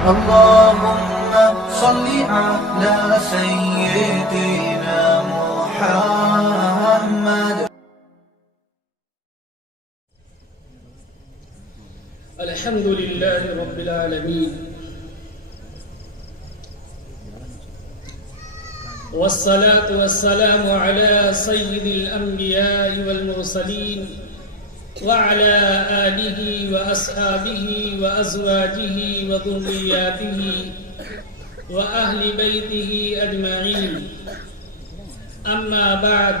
اللهم صل على سيدنا محمد. الحمد لله رب العالمين والصلاة والسلام على سيد الأنبياء والمرسلين وعلى آله وأصحابه وأزواجه وذرياته وأهل بيته أجمعين. أما بعد،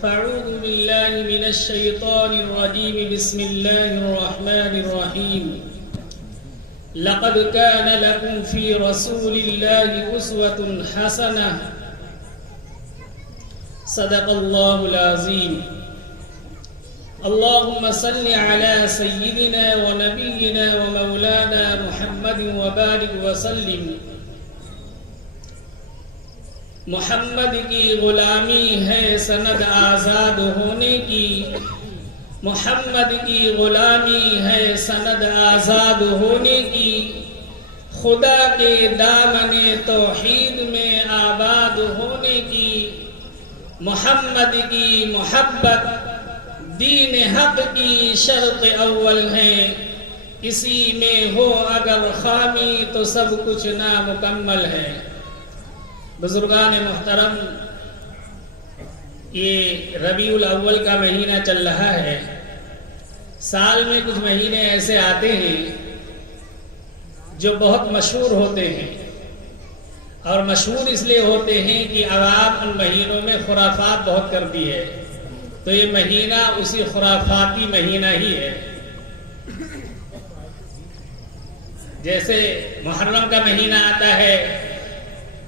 فأعوذ بالله من الشيطان الرجيم. بسم الله الرحمن الرحيم. لقد كان لكم في رسول الله أسوة حسنة. صدق الله العظيم. اللهم صل على سيدنا ونبينا ومولانا محمد وبارك وسلم. محمد کی غلامی ہے سند آزاد ہونے کی، محمد کی غلامی ہے سند آزاد ہونے کی، خدا کے دامن توحید میں آباد ہونے کی، محمد کی محبت دین حق کی شرط اول ہے، اسی میں ہو اگر خامی تو سب کچھ نامکمل ہے۔ بزرگان محترم، یہ ربیع الاول کا مہینہ چل رہا ہے۔ سال میں کچھ مہینے ایسے آتے ہیں جو بہت مشہور ہوتے ہیں، اور مشہور اس لیے ہوتے ہیں کہ عوام ان مہینوں میں خرافات بہت کرتی ہے، تو یہ مہینہ اسی خرافاتی مہینہ ہی ہے۔ جیسے محرم کا مہینہ آتا ہے،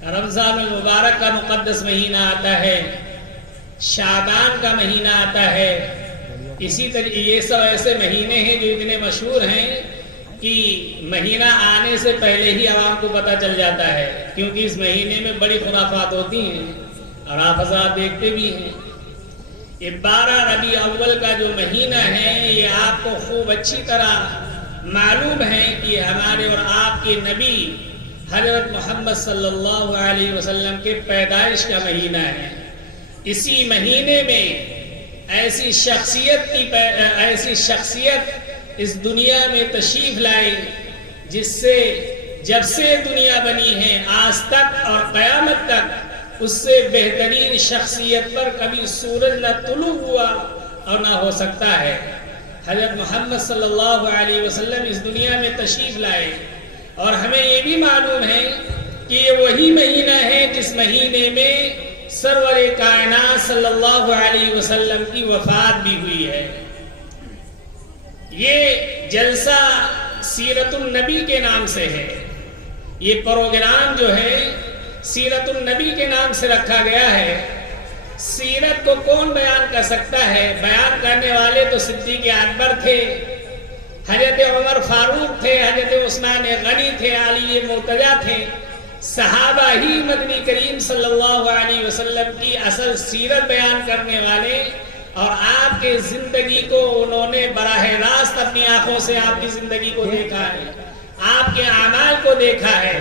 رمضان المبارک کا مقدس مہینہ آتا ہے، شعبان کا مہینہ آتا ہے، اسی طرح یہ سب ایسے مہینے ہیں جو اتنے مشہور ہیں کہ مہینہ آنے سے پہلے ہی عوام کو پتہ چل جاتا ہے، کیونکہ اس مہینے میں بڑی خرافات ہوتی ہیں اور آپ حضرات دیکھتے بھی ہیں۔ یہ 12 ربیع اول کا جو مہینہ ہے، یہ آپ کو خوب اچھی طرح معلوم ہے کہ ہمارے اور آپ کے نبی حضرت محمد صلی اللہ علیہ وسلم کے پیدائش کا مہینہ ہے۔ اسی مہینے میں ایسی شخصیت اس دنیا میں تشریف لائے جس سے جب سے دنیا بنی ہے آج تک اور قیامت تک اس سے بہترین شخصیت پر کبھی سورج نہ طلوع ہوا اور نہ ہو سکتا ہے۔ حضرت محمد صلی اللہ علیہ وسلم اس دنیا میں تشریف لائے، اور ہمیں یہ بھی معلوم ہے کہ یہ وہی مہینہ ہے جس مہینے میں سرور کائنات صلی اللہ علیہ وسلم کی وفات بھی ہوئی ہے۔ یہ جلسہ سیرت النبی کے نام سے ہے، یہ پروگرام جو ہے سیرت النبی کے نام سے رکھا گیا ہے۔ سیرت کو کون بیان کر سکتا ہے؟ بیان کرنے والے تو صدیق اکبر تھے، حضرت عمر فاروق تھے، حضرت عثمان غنی تھے، علی مرتضیٰ تھے۔ صحابہ ہی مدنی کریم صلی اللہ علیہ وسلم کی اصل سیرت بیان کرنے والے، اور آپ کے زندگی کو انہوں نے براہ راست اپنی آنکھوں سے آپ کی زندگی کو دیکھا ہے، آپ کے اعمال کو دیکھا ہے۔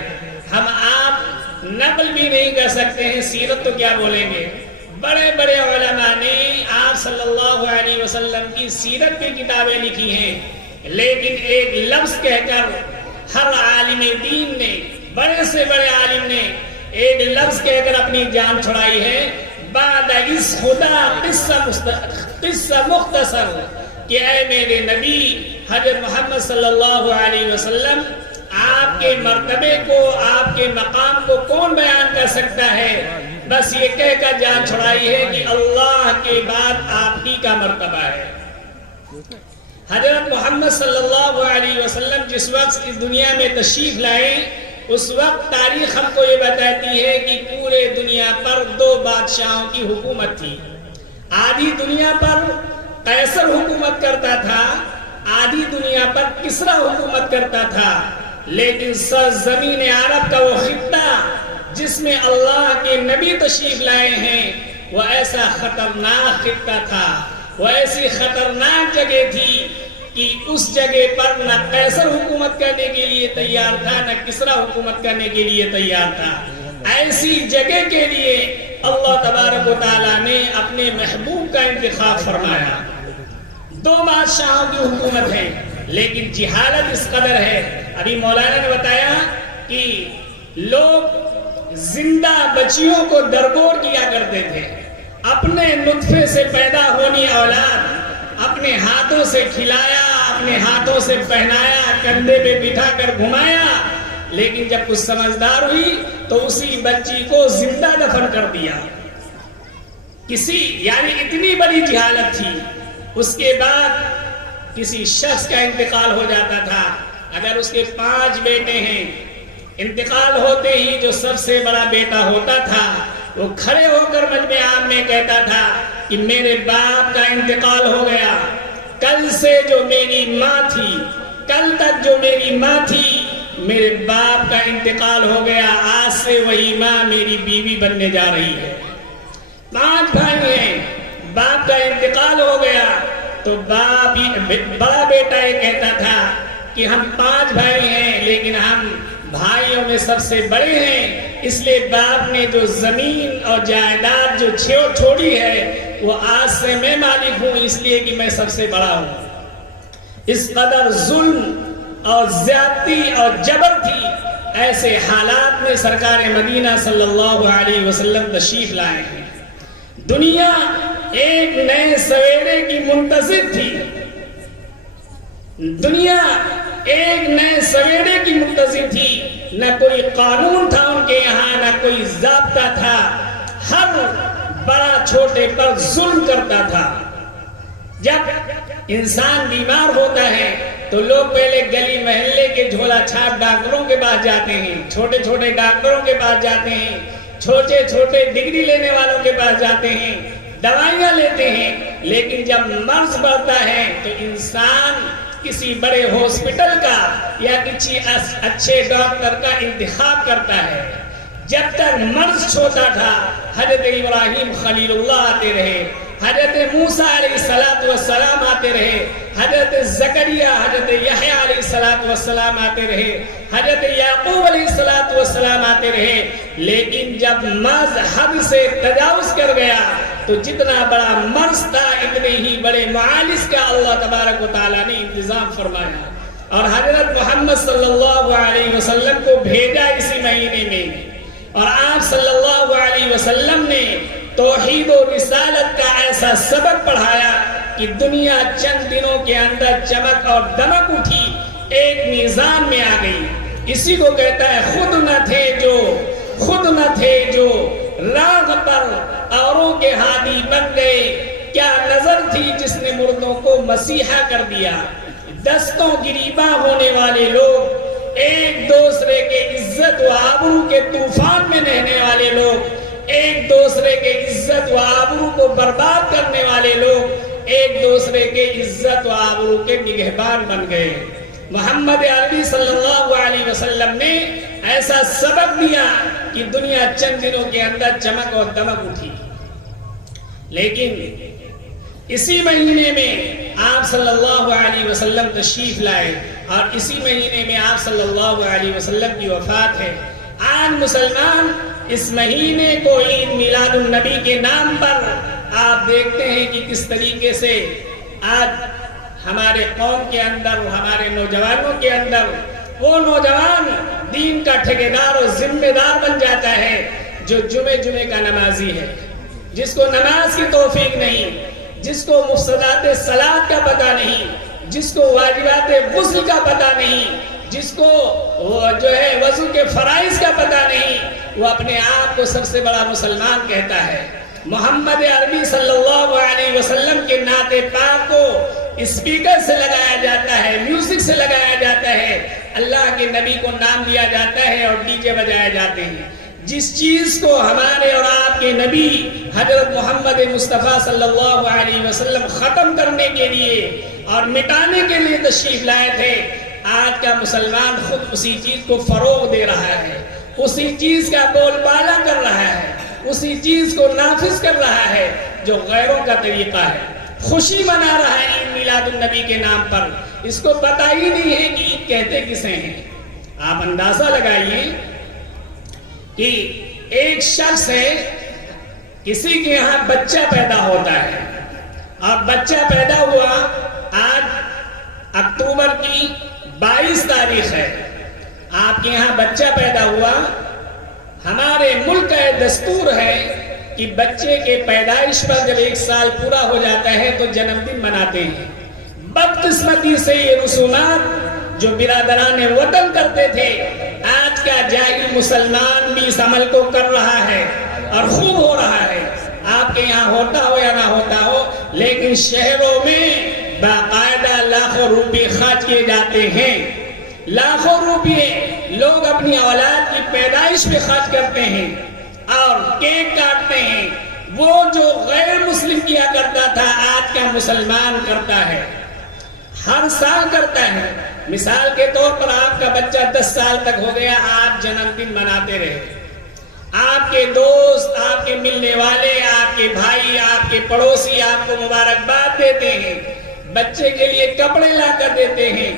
ہم آپ نقل بھی نہیں کر سکتے ہیں، سیرت تو کیا بولیں گے۔ بڑے بڑے علماء نے آپ صلی اللہ علیہ وسلم کی سیرت پہ کتابیں لکھی ہیں، لیکن ایک لفظ کہہ کر ہر عالم دین نے، بڑے سے بڑے عالم نے ایک لفظ کہہ کر اپنی جان چھڑائی ہے، بعد اس خدا قصہ مختصر، کہ اے میرے نبی حضرت محمد صلی اللہ علیہ وسلم، آپ کے مرتبے کو، آپ کے مقام کو کون بیان کر سکتا ہے؟ بس یہ کہہ کر جان چھڑائی ہے کہ اللہ کے بعد آپ ہی کا مرتبہ ہے۔ حضرت محمد صلی اللہ علیہ وسلم جس وقت اس دنیا میں تشریف لائے، اس وقت تاریخ ہم کو یہ بتاتی ہے کہ پورے دنیا پر 2 بادشاہوں کی حکومت تھی۔ آدھی دنیا پر قیصر حکومت کرتا تھا، آدھی دنیا پر کسرا حکومت کرتا تھا، لیکن سرزمین عرب کا وہ خطہ جس میں اللہ کے نبی تشریف لائے ہیں، وہ ایسا خطرناک خطہ تھا، وہ ایسی خطرناک جگہ تھی کہ اس جگہ پر نہ قیصر حکومت کرنے کے لیے تیار تھا، نہ کسریٰ حکومت کرنے کے لیے تیار تھا. ایسی جگہ کے لیے اللہ تبارک و تعالیٰ نے اپنے محبوب کا انتخاب فرمایا. 2 بادشاہوں کی حکومت ہے لیکن جہالت اس قدر ہے. ابھی مولانا نے بتایا کہ لوگ زندہ بچیوں کو درگور کیا کرتے تھے. اپنے نطفے سے پیدا ہونی اولاد اپنے ہاتھوں سے کھلایا، اپنے ہاتھوں سے پہنایا، کندھے پہ بٹھا کر گھمایا، لیکن جب کچھ سمجھدار ہوئی تو اسی بچی کو زندہ دفن کر دیا. یعنی اتنی بڑی جہالت تھی. اس کے بعد کسی شخص کا انتقال ہو جاتا تھا، اگر اس کے 5 بیٹے ہیں، انتقال ہوتے ہی جو سب سے بڑا بیٹا ہوتا تھا وہ کھڑے ہو کر مجمع عام میں کہتا تھا کہ میرے باپ کا انتقال ہو گیا. کل سے جو میری ماں تھی، کل تک جو میری ماں تھی، میرے باپ کا انتقال ہو گیا. آج سے وہی ماں میری بیوی بننے جا رہی ہے. 5 بھائی ہیں، باپ کا انتقال ہو گیا تو بڑا بیٹا یہ کہتا تھا کہ ہم 5 بھائی ہیں لیکن ہم بھائیوں میں سب سے بڑے ہیں، اس لیے باپ نے جو زمین اور جائیداد جو چھوڑی ہے وہ آج سے میں مالک ہوں، اس لیے کہ میں سب سے بڑا ہوں. اس قدر ظلم اور زیادتی اور جبر تھی. ایسے حالات میں سرکار مدینہ صلی اللہ علیہ وسلم تشریف لائے ہیں. دنیا ایک نئے سویرے کی منتظر تھی. دنیا ایک نئے سویرے کی منتظر تھی. نہ کوئی قانون تھا ان کے یہاں، نہ کوئی ضابطہ تھا. ہر بڑا چھوٹے پر ظلم کرتا تھا. جب انسان بیمار ہوتا ہے تو لوگ پہلے گلی محلے کے جھولا چھاپ ڈاکٹروں کے پاس جاتے ہیں، چھوٹے چھوٹے ڈاکٹروں کے پاس جاتے ہیں، چھوٹے چھوٹے ڈگری لینے والوں کے پاس جاتے ہیں، دوائیاں لیتے ہیں. لیکن جب مرض بڑھتا ہے تو انسان کسی بڑے ہاسپٹل کا یا کسی اچھے ڈاکٹر کا انتخاب کرتا ہے. جب تک مرض چھوٹا تھا حضرت ابراہیم خلیل اللہ آتے رہے، حضرت موسیٰ علیہ السلام آتے رہے، حضرت زکریا حضرت یحییٰ علیہ السلام آتے رہے، حضرت یعقوب علیہ السلام آتے رہے. لیکن جب مرض حد سے تجاوز کر گیا تو جتنا بڑا مرض تھا اتنے ہی بڑے معالج کا اللہ تبارک و تعالیٰ نے انتظام فرمایا اور حضرت محمد صلی اللہ علیہ وسلم کو بھیجا اسی مہینے میں. اور آپ صلی اللہ علیہ وسلم نے توحید و رسالت کا ایسا سبق پڑھایا کہ دنیا چند دنوں کے اندر چمک اور دمک اٹھی، ایک نظام میں آ گئی. اسی کو کہتا ہے خود نہ تھے جو راہ پر اوروں کے ہادی بن گئے. کیا نظر تھی جس نے مردوں کو مسیحا کر دیا. دستوں گریباں ہونے والے لوگ، ایک دوسرے کے عزت و آبرو کے طوفان میں نہنے والے لوگ، ایک دوسرے کے عزت و آبرو کو برباد کرنے والے لوگ، ایک دوسرے کے عزت و آبرو کے نگہبان بن گئے. محمد عربی صلی اللہ علیہ وسلم نے ایسا سبق دیا کہ دنیا چند دنوں کے اندر چمک اور دمک اٹھی. لیکن اسی مہینے میں آپ صلی اللہ علیہ وسلم تشریف لائے اور اسی مہینے میں آپ صلی اللہ علیہ وسلم کی وفات ہے. آج مسلمان اس مہینے کو عید میلاد النبی کے نام پر آپ دیکھتے ہیں کہ کس طریقے سے آج ہمارے قوم کے اندر، ہمارے نوجوانوں کے اندر وہ نوجوان دین کا ٹھیکیدار اور ذمہ دار بن جاتا ہے جو جمعے کا نمازی ہے، جس کو نماز کی توفیق نہیں، جس کو مفسدات صلاۃ کا پتہ نہیں، جس کو واجبات غسل کا پتہ نہیں، جس کو جو ہے وضو کے فرائض کا پتہ نہیں، وہ اپنے آپ کو سب سے بڑا مسلمان کہتا ہے. محمد عربی صلی اللہ علیہ وسلم کے نعت پاک کو اسپیکر سے لگایا جاتا ہے، میوزک سے لگایا جاتا ہے، اللہ کے نبی کو نام دیا جاتا ہے اور ڈی جے بجائے جاتے ہیں. جس چیز کو ہمارے اور آپ کے نبی حضرت محمد مصطفیٰ صلی اللہ علیہ وسلم ختم کرنے کے لیے اور مٹانے کے لیے تشریف لائے تھے، آج کا مسلمان خود اسی چیز کو فروغ دے رہا ہے، اسی چیز کا بول بالا کر رہا ہے، اسی چیز کو نافذ کر رہا ہے جو غیروں کا طریقہ ہے. خوشی منا رہا ہے عید میلاد النبی کے نام پر. اس کو پتہ ہی نہیں ہے کہ عید کہتے کسے ہیں۔ آپ اندازہ لگائیے کہ ایک شخص ہے، کسی کے یہاں بچہ پیدا ہوتا ہے، اور بچہ پیدا ہوا، آج اکتوبر کی 22 تاریخ ہے، آپ کے یہاں بچہ پیدا ہوا۔ ہمارے ملک کا دستور ہے کہ بچے کے پیدائش پر جب 1 سال پورا ہو جاتا ہے تو جنم دن مناتے ہیں۔ بدقسمتی سے یہ رسومات جو برادران وطن کرتے تھے، آج کا جاہل مسلمان بھی اس عمل کو کر رہا ہے اور خوب ہو رہا ہے۔ آپ کے یہاں ہوتا ہو یا نہ ہوتا ہو، لیکن شہروں میں باقاعدہ لاکھوں روپے خرچ کیے جاتے ہیں۔ لاکھوں روپے لوگ اپنی اولاد کی پیدائش پہ خرچ کرتے ہیں اور کیک کاٹتے ہیں۔ وہ جو غیر مسلم کیا کرتا تھا، آج کا مسلمان کرتا ہے، ہر سال کرتا ہے۔ مثال کے طور پر آپ کا بچہ 10 سال تک ہو گیا، آپ جنم دن مناتے رہے، آپ کے دوست، آپ کے ملنے والے، آپ کے بھائی، آپ کے پڑوسی آپ کو مبارکباد دیتے ہیں، بچے کے لیے کپڑے لا کر دیتے ہیں،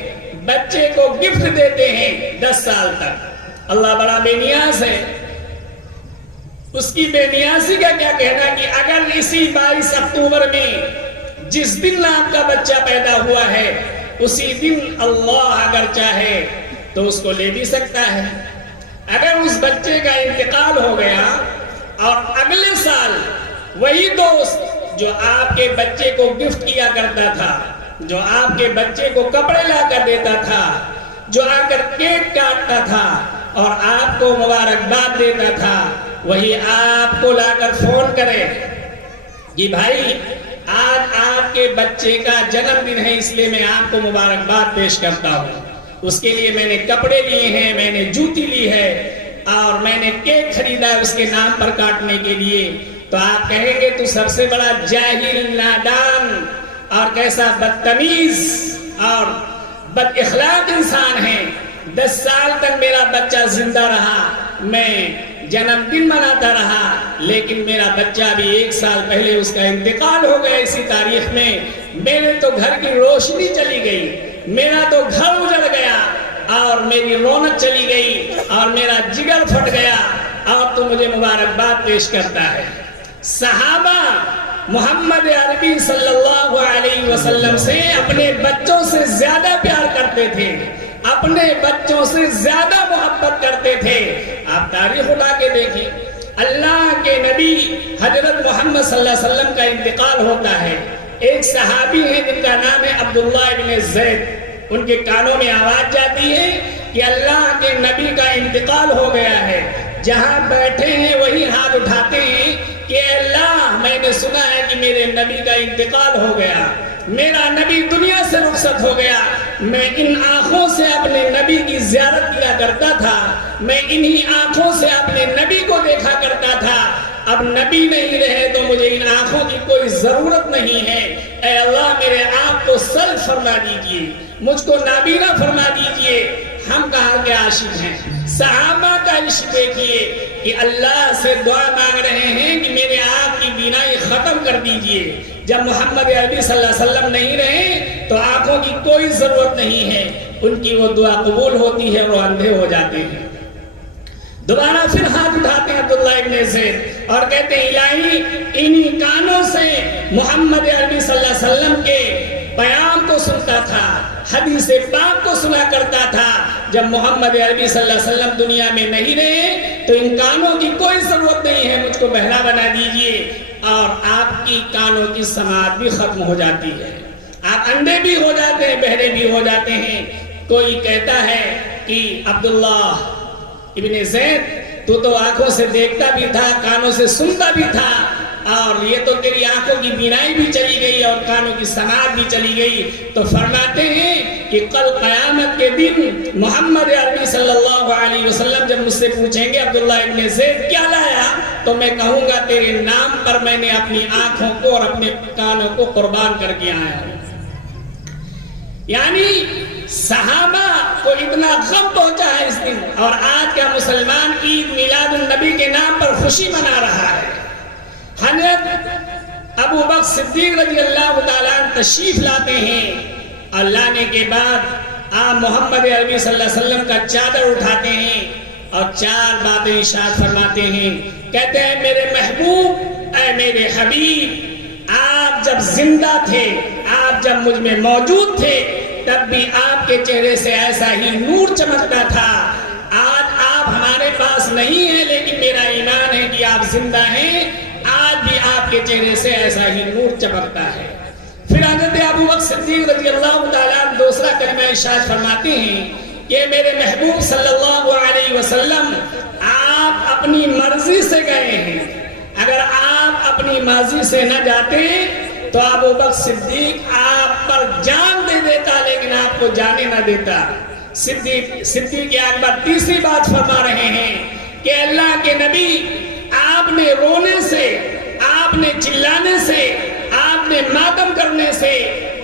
بچے کو گفٹ دیتے ہیں 10 سال تک۔ اللہ بڑا بے نیاز ہے، اس کی بے نیازی کا کیا کہنا کہ اگر اسی 22 اکتوبر میں جس دن آپ کا بچہ پیدا ہوا ہے، اسی دن اللہ اگر چاہے تو اس کو لے بھی سکتا ہے۔ اگر اس بچے کا انتقال ہو گیا اور اگلے سال وہی دوست جو آپ کے بچے کو گفٹ کیا کرتا تھا، جو آپ کے بچے کو کپڑے لا کر دیتا تھا، جو آ کر کیک کاٹتا تھا اور آپ کو مبارکباد دیتا تھا، وہی آپ کو لا کر فون کرے کہ بھائی آج آپ کے بچے کا جنم دن ہے، اس لیے میں آپ کو مبارکباد پیش کرتا ہوں، اس کے لیے میں نے کپڑے لیے ہیں، میں نے جوتی لی ہے اور میں نے کیک خریدا ہے اس کے نام پر کاٹنے کے لیے، تو آپ کہیں گے تو سب سے بڑا جاہل، نادان اور کیسا بدتمیز اور بد اخلاق انسان ہے۔ 10 سال تک میرا بچہ زندہ رہا، میں جنم دن مناتا رہا، لیکن میرا بچہ بھی 1 سال پہلے اس کا انتقال ہو گیا اسی تاریخ میں، میرے تو گھر کی روشنی چلی گئی، میرا تو گھر اجڑ گیا اور میری رونق چلی گئی اور میرا جگر پھٹ گیا، اور تو مجھے مبارکباد پیش کرتا ہے۔ صحابہ محمد عربی صلی اللہ علیہ وسلم سے اپنے بچوں سے زیادہ پیار کرتے تھے، اپنے بچوں سے زیادہ محبت کرتے تھے۔ آپ تاریخ اٹھا کے دیکھیں، اللہ کے نبی حضرت محمد صلی اللہ علیہ وسلم کا انتقال ہوتا ہے، ایک صحابی ہے جن کا نام ہے عبداللہ ابن زید، ان کے کانوں میں آواز جاتی ہے کہ اللہ کے نبی کا انتقال ہو گیا ہے، جہاں بیٹھے ہیں وہی ہاتھ اٹھاتے ہیں کہ اللہ میں نے سنا ہے کہ میرے نبی کا انتقال ہو گیا، میرا نبی دنیا سے رخصت ہو گیا، میں ان آنکھوں سے اپنے نبی کی زیارت کیا کرتا تھا، میں انہی آنکھوں سے اپنے نبی کو دیکھا کرتا تھا، اب نبی نہیں رہے تو مجھے ان آنکھوں کی کوئی ضرورت نہیں ہے، اے اللہ میرے آنکھ کو سلب فرما دیجئے، مجھ کو نابینا فرما دیجئے۔ ہم کہاں کے عاشق ہیں؟ صحابہ کا عشق دیکھیے کہ اللہ سے دعا مانگ رہے ہیں کہ میرے آنکھ کی بینائی ختم کر دیجئے۔ جب محمد عربی صلی اللہ علیہ وسلم نہیں رہے تو آنکھوں کی کوئی ضرورت نہیں ہے، ان کی وہ دعا قبول ہوتی ہے اور وہ اندھے ہو جاتے ہیں۔ دوبارہ پھر ہاتھ اٹھاتے ہیں عبداللہ ابن زید اور کہتے ہیں الہی انہی کانوں سے محمد عربی صلی اللہ علیہ وسلم کے پیام کو سنتا تھا، حدیث پاک کو سنا کرتا تھا، جب محمد عربی صلی اللہ علیہ وسلم دنیا میں نہیں رہے تو ان کانوں کی کوئی ضرورت نہیں ہے، مجھ کو بہرا بنا دیجئے، اور آپ کی کانوں کی سماعت بھی ختم ہو جاتی ہے، آپ اندھے بھی ہو جاتے ہیں، بہرے بھی ہو جاتے ہیں۔ کوئی کہتا ہے کہ عبداللہ ابن زید تو آنکھوں سے دیکھتا بھی تھا، کانوں سے سنتا بھی تھا، اور یہ تو تیری آنکھوں کی بینائی بھی چلی گئی اور کانوں کی سماعت بھی چلی گئی، تو فرماتے ہیں کہ کل قیامت کے دن محمد عربی صلی اللہ علیہ وسلم جب مجھ سے پوچھیں گے عبداللہ ابن زید کیا لایا، تو میں کہوں گا تیرے نام پر میں نے اپنی آنکھوں کو اور اپنے کانوں کو قربان کر کے آیا ہوں۔ یعنی صحابہ کو اتنا غم پہنچا ہے اس دن، اور آج کا مسلمان عید میلاد النبی کے نام پر خوشی منا رہا ہے۔ حضرت ابو بکر صدیق رضی اللہ تعالیٰ تشریف لاتے ہیں اور لانے کے بعد آپ محمد عربی صلی اللہ علیہ وسلم کا چادر اٹھاتے ہیں اور 4 باتیں ارشاد فرماتے ہیں. کہتے ہیں میرے محبوب، اے میرے حبیب، آپ جب زندہ تھے، آپ جب مجھ میں موجود تھے، تب بھی آپ کے چہرے سے ایسا ہی نور چمکتا تھا. آج آپ ہمارے پاس نہیں ہیں، لیکن میرا ایمان ہے کہ آپ زندہ ہیں، آج بھی آپ کے چہرے سے ایسا ہی نور چمکتا ہے. پھر حضرت ابو بکر صدیق رضی اللہ تعالیٰ دوسرا کلمہ ارشاد فرماتے ہیں کہ میرے محبوب صلی اللہ علیہ وسلم، آپ اپنی مرضی سے گئے ہیں. اگر آپ اپنی مرضی سے نہ جاتے تو ابو بکر صدیق آپ پر جان دے دیتا، لیکن آپ کو جانے نہ دیتا. صدیق اکبر تیسری بات فرما رہے ہیں کہ اللہ کے نبی، آپ نے رونے سے، آپ نے چلانے سے، آپ نے ماتم کرنے سے،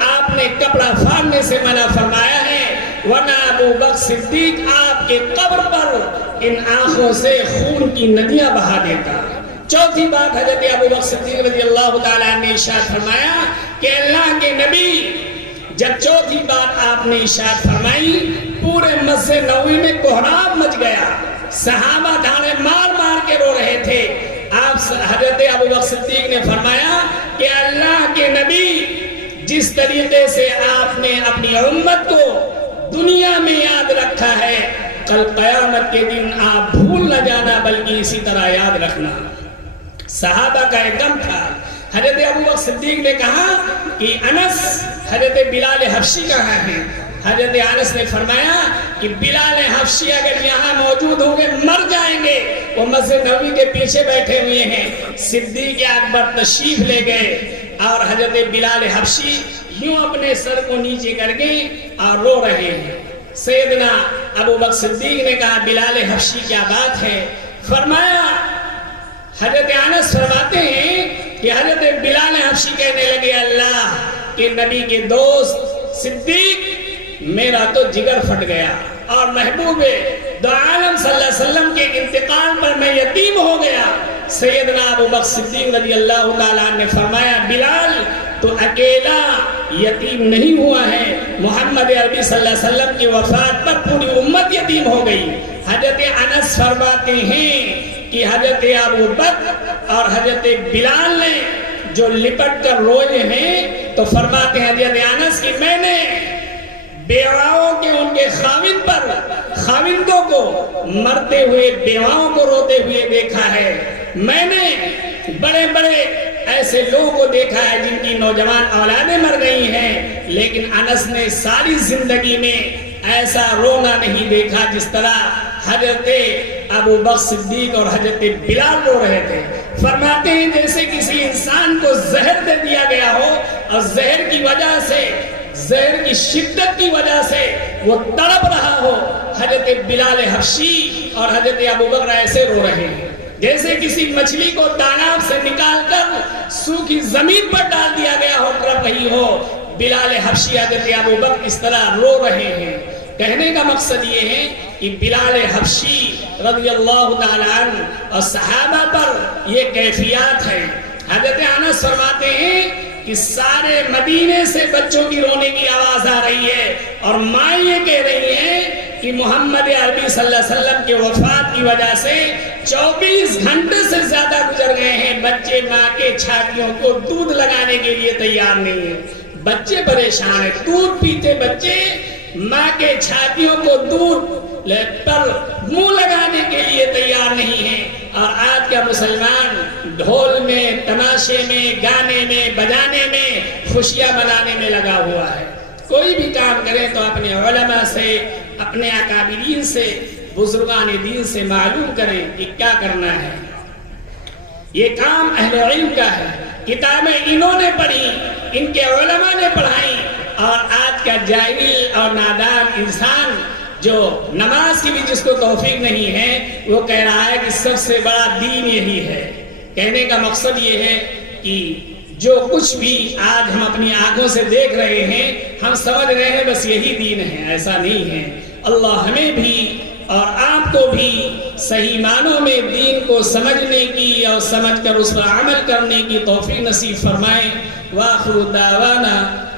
آپ نے کپڑا پھاڑنے سے منع فرمایا ہے، ورنہ ابو بکر صدیق آپ کے قبر پر ان آنکھوں سے خون کی ندیاں بہا دیتا. چوتھی بات حضرت ابو بکر صدیق رضی اللہ تعالیٰ نے ارشاد فرمایا کہ اللہ کے نبی، جب چوتھی بات آپ نے ارشاد فرمائی، پورے مسجد نبوی میں کوہرام مچ گیا، صحابہ دھاڑے مار مار کے رو رہے تھے. آپ حضرت ابو بکر صدیق نے فرمایا کہ اللہ کے نبی، جس طریقے سے آپ نے اپنی امت کو دنیا میں یاد رکھا ہے، کل قیامت کے دن آپ بھول نہ جانا بلکہ اسی طرح یاد رکھنا. صحابہ کا ایک دم تھا. حضرت ابو بکر صدیق نے کہا کہ انس، حضرت بلال حبشی کہاں ہیں؟ حضرت انس نے فرمایا کہ بلال حبشی اگر یہاں موجود ہوں گے مر جائیں گے، وہ مسجد نبوی کے پیچھے بیٹھے ہوئے ہیں. صدیق اکبر تشریف لے گئے اور حضرت بلال حبشی یوں اپنے سر کو نیچے کر کے اور رو رہے ہیں. سیدنا ابو بکر صدیق نے کہا بلال حبشی کیا بات ہے؟ فرمایا، حضرت انس فرماتے ہیں کہ حضرت بلال حبشی کہنے لگے اللہ کے نبی کے دوست صدیق، میرا تو جگر پھٹ گیا اور محبوب دو عالم صلی اللہ علیہ وسلم کے انتقال پر میں یتیم ہو گیا. سیدنا ابو بکر صدیق رضی اللہ تعالیٰ نے فرمایا بلال، تو اکیلا یتیم نہیں ہوا ہے، محمد عربی صلی اللہ علیہ وسلم کی وفات پر پوری امت یتیم ہو گئی. حضرت انس فرماتے ہیں کہ حضرت ابو بکر اور حضرت بلال نے جو لپٹ کر روئے ہیں، تو فرماتے ہیں حضرت انس کہ میں نے بیواؤں کے ان کے خاوند پر، خاوندوں کو مرتے ہوئے، بیواؤں کو روتے ہوئے دیکھا ہے. میں نے بڑے بڑے ایسے لوگوں کو دیکھا ہے جن کی نوجوان اولادیں مر گئی ہیں، لیکن انس نے ساری زندگی میں ایسا رونا نہیں دیکھا جس طرح حضرت ابو بکر صدیق اور حضرت بلال رو رہے تھے. فرماتے ہیں جیسے کسی انسان کو زہر دے دیا گیا ہو اور زہر کی وجہ سے، زہر کی شدت کی وجہ سے وہ تڑپ رہا ہو. حضرت بلال حبشی اور حضرت ابو بکر ایسے رو رہے ہیں جیسے کسی مچھلی کو تالاب سے نکال کر سوکھی زمین پر ڈال دیا گیا ہو، تڑپ رہی ہو. بلال حبشی حضرت ابو بکر اس طرح رو رہے ہیں. کہنے کا مقصد یہ ہے کہ بلال حبشی رضی اللہ تعالیٰ عنہ اور صحابہ پر یہ کیفیات ہے. حضرت انس فرماتے ہیں کہ سارے مدینے سے بچوں کی رونے کی آواز آ رہی ہے اور ماں یہ کہہ رہی ہیں کہ محمد عربی صلی اللہ علیہ وسلم کے وفات کی وجہ سے 24 گھنٹے سے زیادہ گزر گئے ہیں، بچے ماں کے چھاتیوں کو دودھ لگانے کے لیے تیار نہیں ہیں. بچے پریشان ہیں، دودھ پیتے بچے ماں کے چھاتیوں کو دودھ پر منہ لگانے کے لیے تیار نہیں ہیں. اور آج کا مسلمان ڈھول میں، تماشے میں، گانے میں، بجانے میں، خوشیاں منانے میں لگا ہوا ہے. کوئی بھی کام کرے تو اپنے علماء سے، اپنے اکابرین سے، بزرگان دین سے معلوم کریں کہ کیا کرنا ہے. یہ کام اہل علم کا ہے. کتابیں انہوں نے پڑھی، ان کے علماء نے پڑھائی، اور آج کا جاہل اور نادان انسان جو نماز کی بھی جس کو توفیق نہیں ہے، وہ کہہ رہا ہے کہ سب سے بڑا دین یہی ہے. کہنے کا مقصد یہ ہے کہ جو کچھ بھی آج ہم اپنی آنکھوں سے دیکھ رہے ہیں، ہم سمجھ رہے ہیں بس یہی دین ہے. ایسا نہیں ہے. اللہ ہمیں بھی اور آپ کو بھی صحیح معنوں میں دین کو سمجھنے کی اور سمجھ کر اس پر عمل کرنے کی توفیق نصیب فرمائے. وآخر دعوانا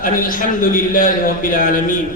ان الحمد للہ رب العالمین.